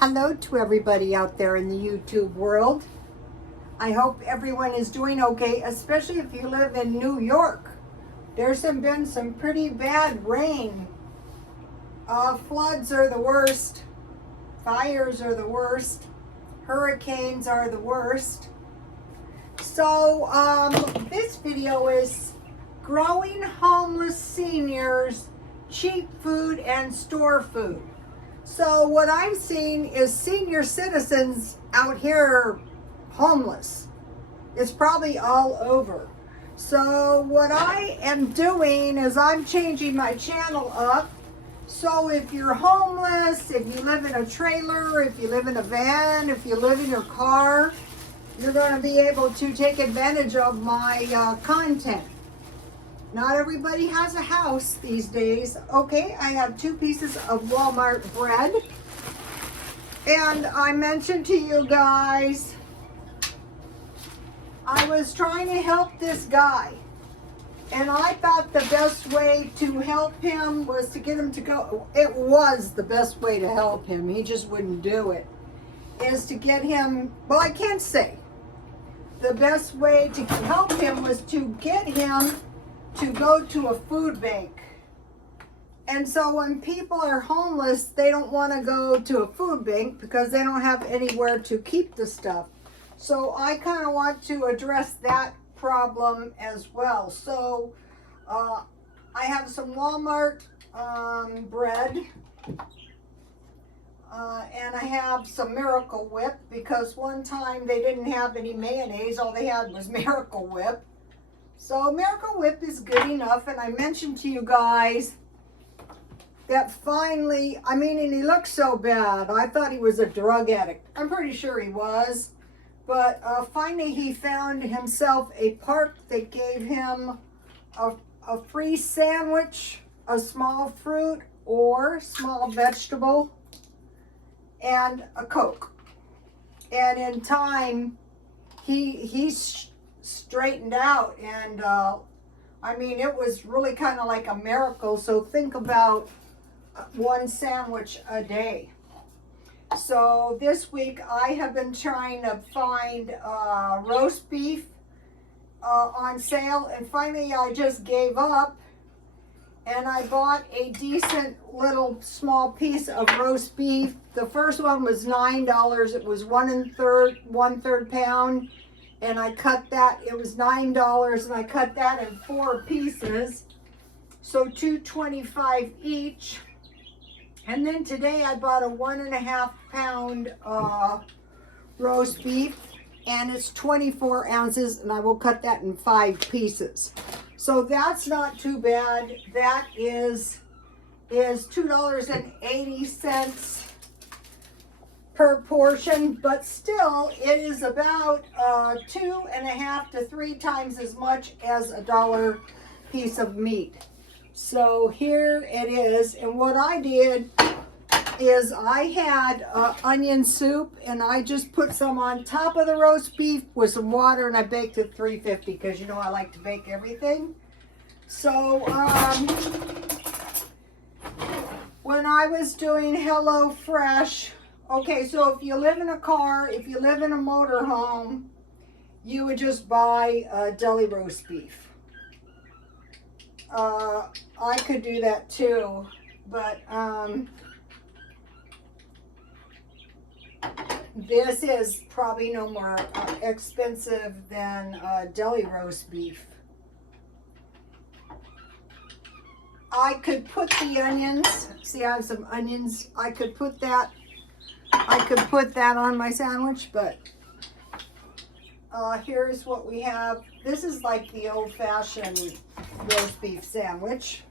Hello to everybody out there in the YouTube world. I hope everyone is doing okay, especially if you live in New York. There's been some pretty bad rain. Floods are the worst. Fires are the worst. Hurricanes are the worst. So this video is growing homeless seniors cheap food and store food. So what I'm seeing is senior citizens out here homeless. It's probably all over. So what I am doing is I'm changing my channel up. So if you're homeless, if you live in a trailer, if you live in a van, if you live in your car, you're going to be able to take advantage of my content. Not everybody has a house these days. Okay, I have 2 pieces of Walmart bread. And I mentioned to you guys, I was trying to help this guy. And I thought the best way to help him was to get him to go. It was the best way to help him. He just wouldn't do it. Is to get him, well, I can't say. The best way to help him was to get him to go to a food bank. And so when people are homeless, they don't want to go to a food bank because they don't have anywhere to keep the stuff. So I kind of want to address that problem as well. So I have some Walmart bread and I have some Miracle Whip because one time they didn't have any mayonnaise, all they had was Miracle Whip. So Miracle Whip is good enough, and I mentioned to you guys that finally, and he looked so bad. I thought he was a drug addict. I'm pretty sure he was. But finally he found himself a park that gave him a free sandwich, a small fruit or small vegetable, and a Coke. And in time, he straightened out, and it was really kind of like a miracle. So think about 1 sandwich a day. So this week I have been trying to find roast beef on sale, and finally I just gave up and I bought a decent little small piece of roast beef. The first one was $9. It was 1/3 pound. And I cut that, it was $9, and I cut that in 4 pieces. So $2.25 each. And then today I bought a 1.5 pound roast beef, and it's 24 ounces, and I will cut that in 5 pieces. So that's not too bad. That is $2.80 per portion, but still it is about 2.5 to 3 times as much as $1 piece of meat. So here it is, and what I did is I had onion soup, and I just put some on top of the roast beef with some water, and I baked it 350 because you know I like to bake everything. So when I was doing HelloFresh, okay, so if you live in a car, if you live in a motorhome, you would just buy deli roast beef. I could do that too, but this is probably no more expensive than deli roast beef. I could put the onions, see I have some onions, I could put that on my sandwich, but here's what we have. This is like the old-fashioned roast beef sandwich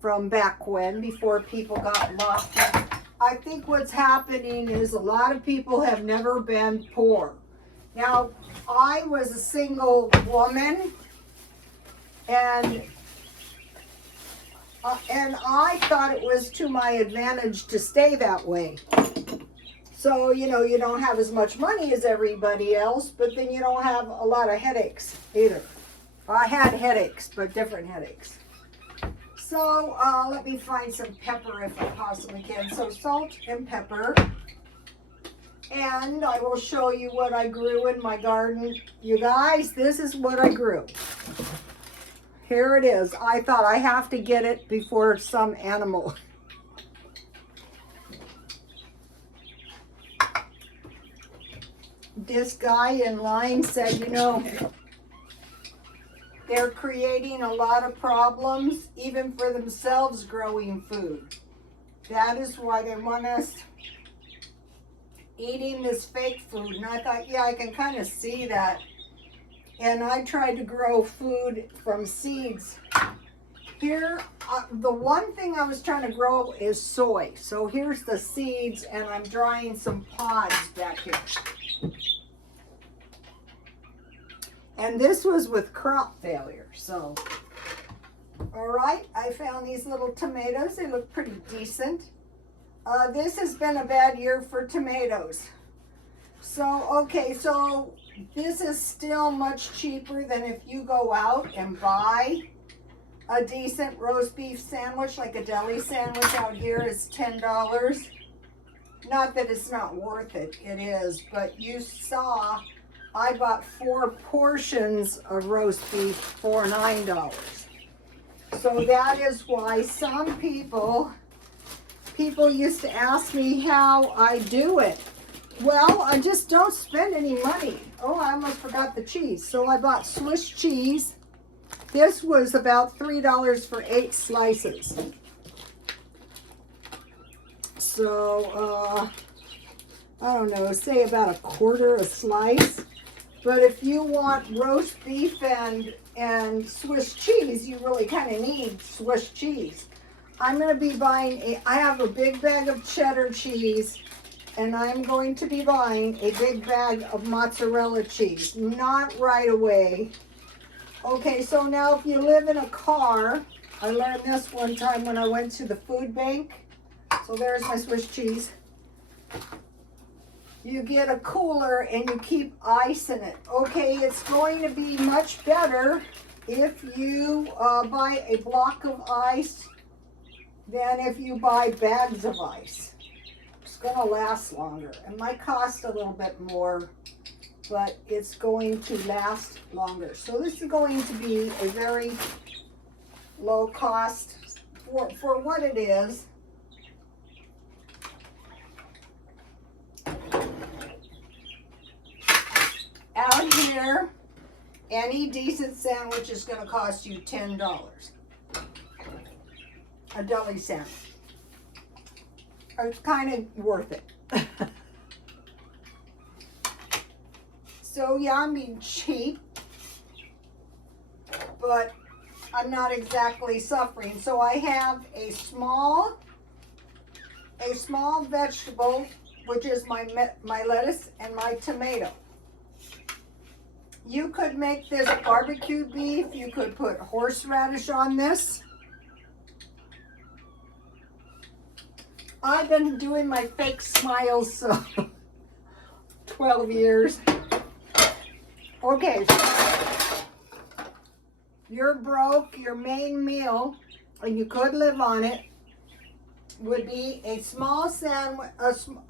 from back when, before people got locked up. I think what's happening is a lot of people have never been poor. Now, I was a single woman, and I thought it was to my advantage to stay that way. So, you don't have as much money as everybody else, but then you don't have a lot of headaches either. I had headaches, but different headaches. So let me find some pepper if I possibly can. So salt and pepper. And I will show you what I grew in my garden. You guys, this is what I grew. Here it is. I thought I have to get it before some animal. This guy in line said, you know, they're creating a lot of problems, even for themselves growing food. That is why they want us eating this fake food. And I thought, yeah, I can kind of see that. And I tried to grow food from seeds. Here, the one thing I was trying to grow is soy. So here's the seeds, and I'm drying some pods back here. And this was with crop failure, so. All right, I found these little tomatoes. They look pretty decent. This has been a bad year for tomatoes. So, okay, so this is still much cheaper than if you go out and buy a decent roast beef sandwich, like a deli sandwich out here is $10. Not that it's not worth it, it is, but you saw I bought 4 portions of roast beef for $9. So that is why some people used to ask me how I do it. Well, I just don't spend any money. Oh, I almost forgot the cheese. So I bought Swiss cheese. This was about $3 for 8 slices. So, I don't know, say about a quarter a slice. But if you want roast beef and Swiss cheese, you really kind of need Swiss cheese. I'm going to be buying I have a big bag of cheddar cheese, and I'm going to be buying a big bag of mozzarella cheese. Not right away. Okay, so now if you live in a car, I learned this one time when I went to the food bank. So there's my Swiss cheese. You get a cooler and you keep ice in it. Okay, it's going to be much better if you buy a block of ice than if you buy bags of ice. It's going to last longer. It might cost a little bit more, but it's going to last longer. So this is going to be a very low cost for what it is. Out here, any decent sandwich is going to cost you $10. A deli sandwich. It's kind of worth it. So yeah, I'm being cheap, but I'm not exactly suffering. So I have a small vegetable, which is my lettuce and my tomato. You could make this barbecued beef. You could put horseradish on this. I've been doing my fake smiles, so 12 years. Okay, so you're broke, your main meal, and you could live on it, would be a small sandwich,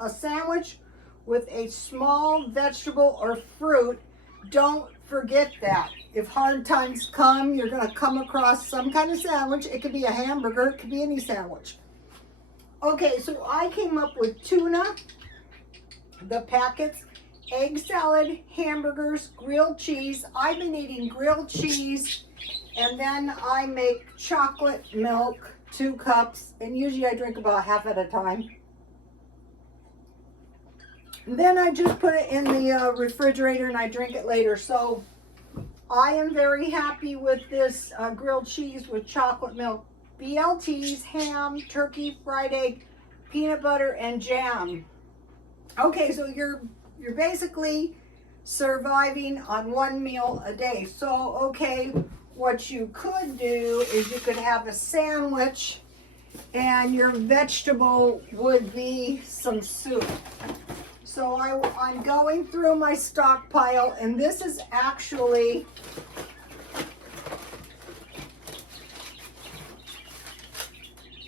a sandwich with a small vegetable or fruit. Don't forget that. If hard times come, you're going to come across some kind of sandwich. It could be a hamburger, it could be any sandwich. Okay, so I came up with tuna, the packets, egg salad, hamburgers, grilled cheese. I've been eating grilled cheese, and then I make chocolate milk, 2 cups, and usually I drink about half at a time. And then I just put it in the refrigerator and I drink it later. So I am very happy with this grilled cheese with chocolate milk, BLTs, ham, turkey, fried egg, peanut butter, and jam. Okay, so you're basically surviving on 1 meal a day. So, okay, what you could do is you could have a sandwich and your vegetable would be some soup. So I'm going through my stockpile, and this is actually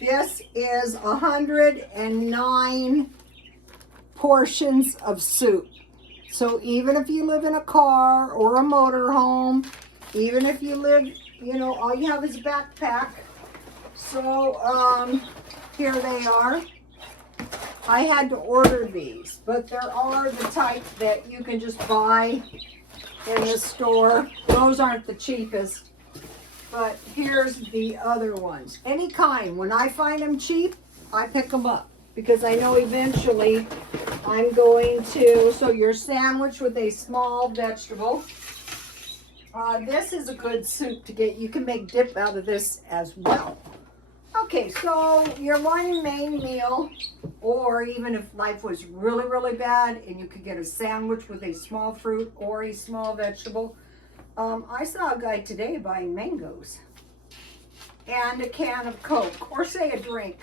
This is 109 portions of soup. So even if you live in a car or a motor home, even if you live, you know, all you have is a backpack. So here they are. I had to order these, but there are the type that you can just buy in the store. Those aren't the cheapest, but here's the other ones. Any kind. When I find them cheap, I pick them up because I know eventually I'm going to. So your sandwich with a small vegetable. This is a good soup to get. You can make dip out of this as well. Okay, so your one main meal, or even if life was really, really bad and you could get a sandwich with a small fruit or a small vegetable. I saw a guy today buying mangoes and a can of Coke, or say a drink.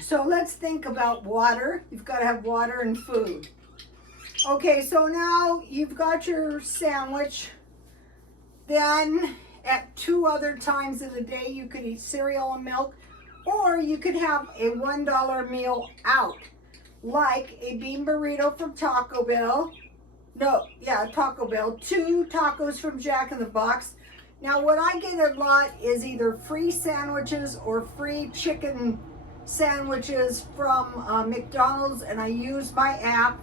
So let's think about water. You've got to have water and food. Okay, so now you've got your sandwich. Then at 2 other times of the day, you could eat cereal and milk, or you could have a $1 meal out, like a bean burrito from Taco Bell. Taco Bell. 2 tacos from Jack in the Box. Now, what I get a lot is either free sandwiches or free chicken sandwiches from McDonald's, and I use my app.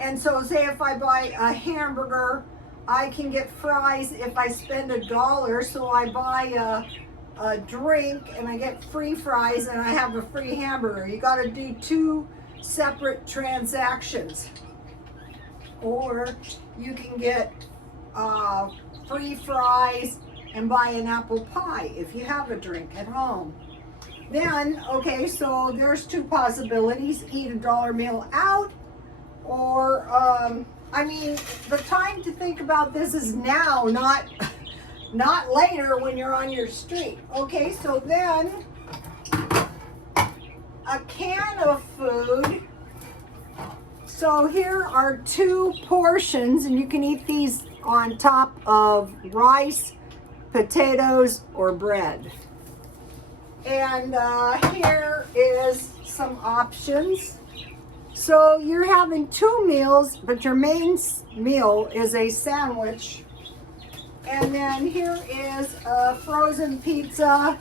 And so say if I buy a hamburger, I can get fries if I spend $1. So I buy a drink and I get free fries and I have a free hamburger. You got to do 2 separate transactions. Or you can get free fries and buy an apple pie if you have a drink at home. Then, okay, so there's 2 possibilities. Eat a $1 meal out, or I mean, the time to think about this is now, not later when you're on your street. Okay, so then a can of food. So here are 2 portions, and you can eat these on top of rice, potatoes, or bread. And here is some options. So you're having 2 meals, but your main meal is a sandwich. And then here is a frozen pizza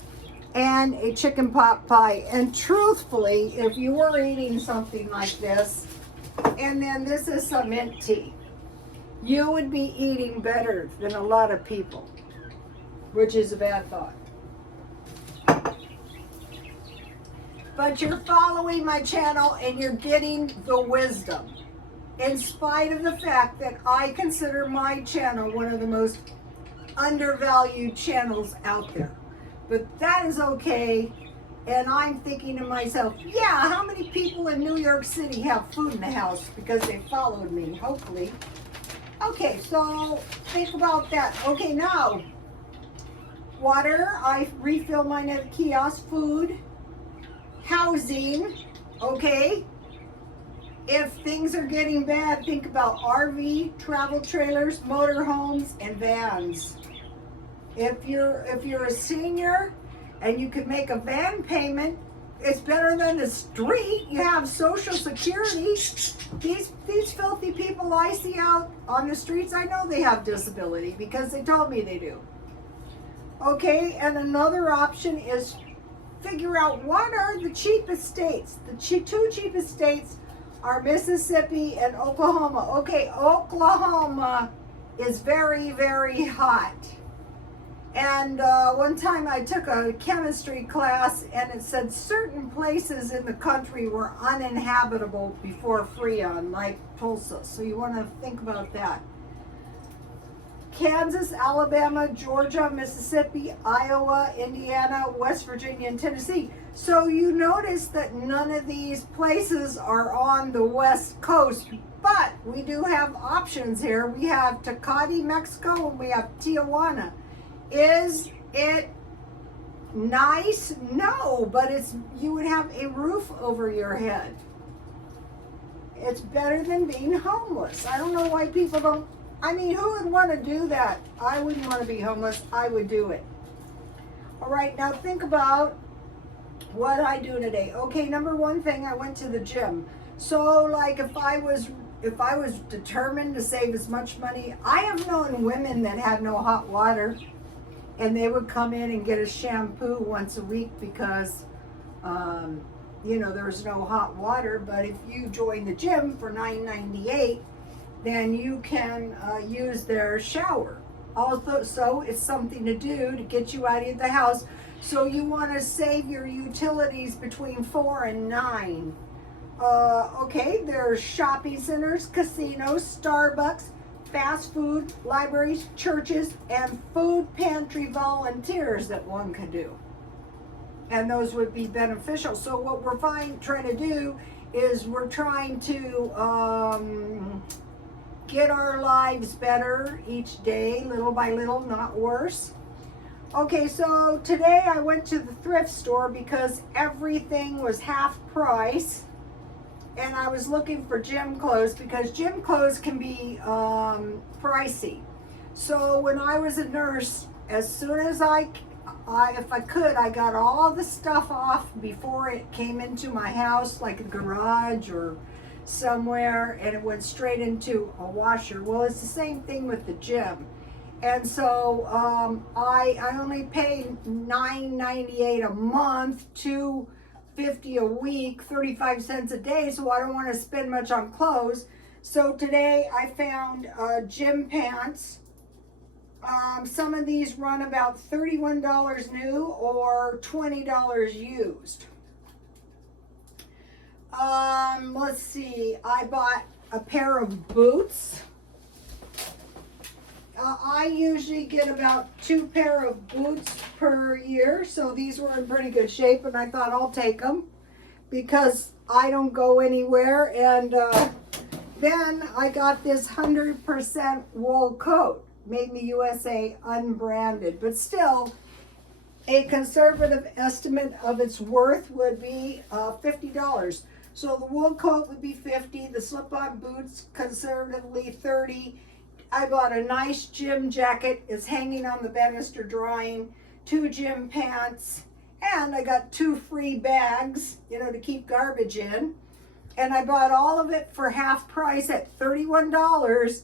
and a chicken pot pie. And truthfully, if you were eating something like this, and then this is some mint tea, you would be eating better than a lot of people, which is a bad thought. But you're following my channel and you're getting the wisdom, in spite of the fact that I consider my channel one of the most undervalued channels out there. But that is okay. And I'm thinking to myself, yeah, how many people in New York City have food in the house because they followed me, hopefully. Okay, so think about that. Okay, now, water, I refill mine at the kiosk. Food, housing, okay. If things are getting bad, think about RV, travel trailers, motorhomes, and vans. If you're a senior and you can make a van payment, it's better than the street. You have Social Security. These filthy people I see out on the streets, I know they have disability because they told me they do. Okay, and another option is figure out what are the cheapest states. The 2 cheapest states are Mississippi and Oklahoma. Okay, Oklahoma is very, very hot. And one time I took a chemistry class and it said certain places in the country were uninhabitable before Freon, like Tulsa. So you want to think about that. Kansas, Alabama, Georgia, Mississippi, Iowa, Indiana, West Virginia, and Tennessee. So you notice that none of these places are on the West Coast, but we do have options here. We have Tecate, Mexico, and we have Tijuana. Is it nice? No, but you would have a roof over your head. It's better than being homeless. I don't know why people don't. I mean, who would want to do that? I wouldn't want to be homeless. I would do it. All right, now think about what I do today. Okay, number one thing, I went to the gym. So like if I was determined to save as much money, I have known women that had no hot water and they would come in and get a shampoo once a week because there's no hot water. But if you join the gym for $9.98, then you can use their shower. Also, so it's something to do to get you out of the house. So you want to save your utilities between 4 and 9. Okay, there's shopping centers, casinos, Starbucks, fast food, libraries, churches, and food pantry volunteers that one could do. And those would be beneficial. So what we're trying to do is we're trying to get our lives better each day, little by little, not worse. Okay, so today I went to the thrift store because everything was half price. And I was looking for gym clothes because gym clothes can be pricey. So when I was a nurse, as soon as if I could, I got all the stuff off before it came into my house, like a garage or somewhere, and it went straight into a washer. Well, it's the same thing with the gym. And so I only pay $9.98 a month, $2.50 a week, 35 cents a day, so I don't want to spend much on clothes. So today I found gym pants. Some of these run about $31 new or $20 used. Let's see, I bought a pair of boots. I usually get about 2 pair of boots per year, so these were in pretty good shape, and I thought I'll take them because I don't go anywhere. And then I got this 100% wool coat, made in the USA, unbranded, but still a conservative estimate of its worth would be $50. So the wool coat would be $50, the slip-on boots conservatively $30. I bought a nice gym jacket. It's hanging on the banister drying. 2 gym pants. And I got 2 free bags, to keep garbage in. And I bought all of it for half price at $31.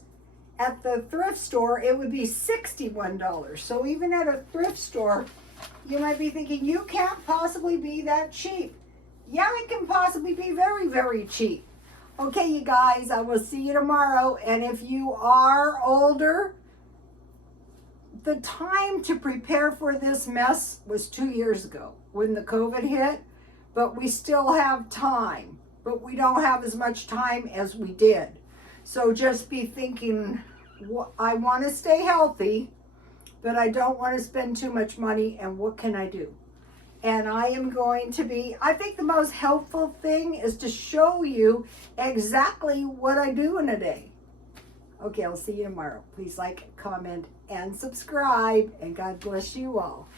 At the thrift store, it would be $61. So even at a thrift store, you might be thinking, you can't possibly be that cheap. Yeah, it can possibly be very, very cheap. Okay, you guys, I will see you tomorrow. And if you are older, the time to prepare for this mess was 2 years ago when the COVID hit, but we still have time, but we don't have as much time as we did. So just be thinking, I want to stay healthy, but I don't want to spend too much money, and what can I do? And I think the most helpful thing is to show you exactly what I do in a day. Okay, I'll see you tomorrow. Please like, comment, and subscribe, and God bless you all.